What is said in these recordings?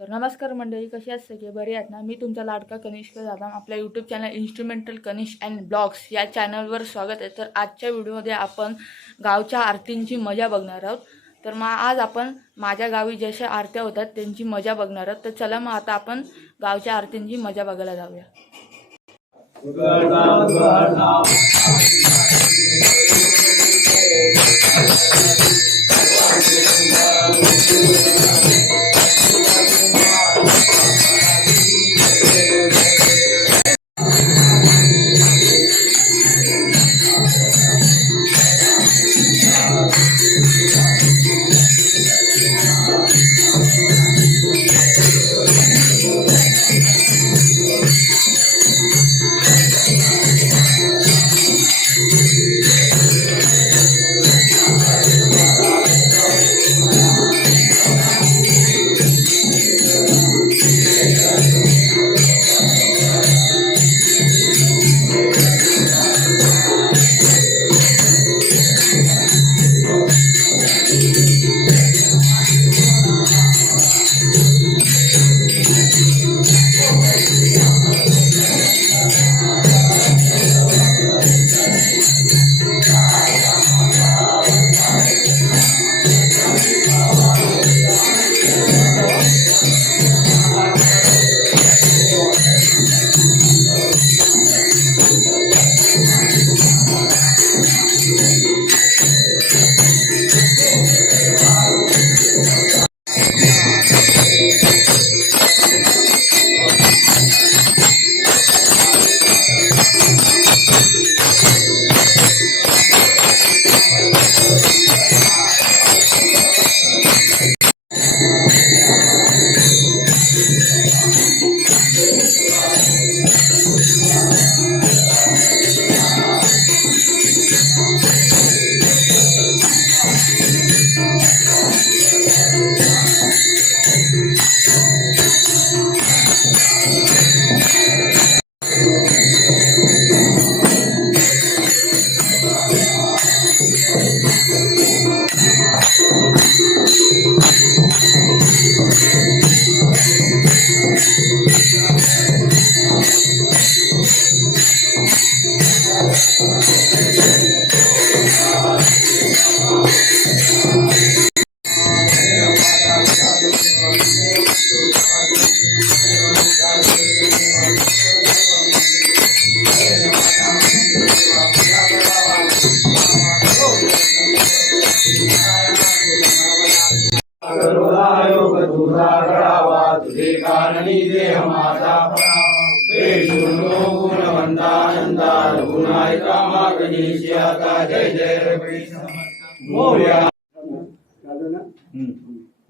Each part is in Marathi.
तर नमस्कार मंडळी, कशी आहेत सगळे? बरे आहेत ना? मी तुमचा लाडका कनिष्क जाधव आपल्या YouTube channel instrumental Kanish and blogs या चॅनलवर स्वागत आहे। तर आजच्या व्हिडिओमध्ये आपण गावच्या आरतींची मजा बघणार आहोत। तर मग आज आपण माझ्या गावी जशा आरत्या होतात त्यांची मजा बघणार आहोत। तर चला मग आता आपण गावच्या आरतींची मजा बघायला जाऊया।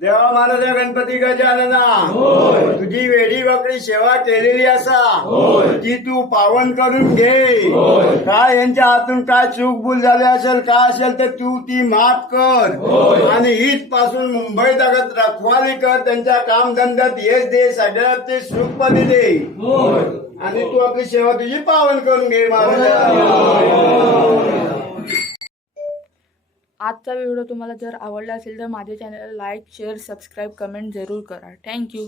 देवा महाराजा गणपती गजानना, तुझी वेडी वाकडी सेवा केलेली असा ती तू पावन करून घे। काय यांच्या हातून काय चूक भूल झाली असेल, काय असेल तर तू ती माफ कर आणि हीच पासून मुंबई जगात रखवाली कर। त्यांच्या कामधंद्यात यश दे, सगळ्यात ते सुखपदी दे आणि तू आपली सेवा तुझी पावन करून घे महाराजा। आजचा व्हिडिओ तुम्हाला जर आवडला असेल तर माझ्या चॅनलला लाईक, शेअर, सबस्क्राईब, कमेंट जरूर करा। थँक्यू।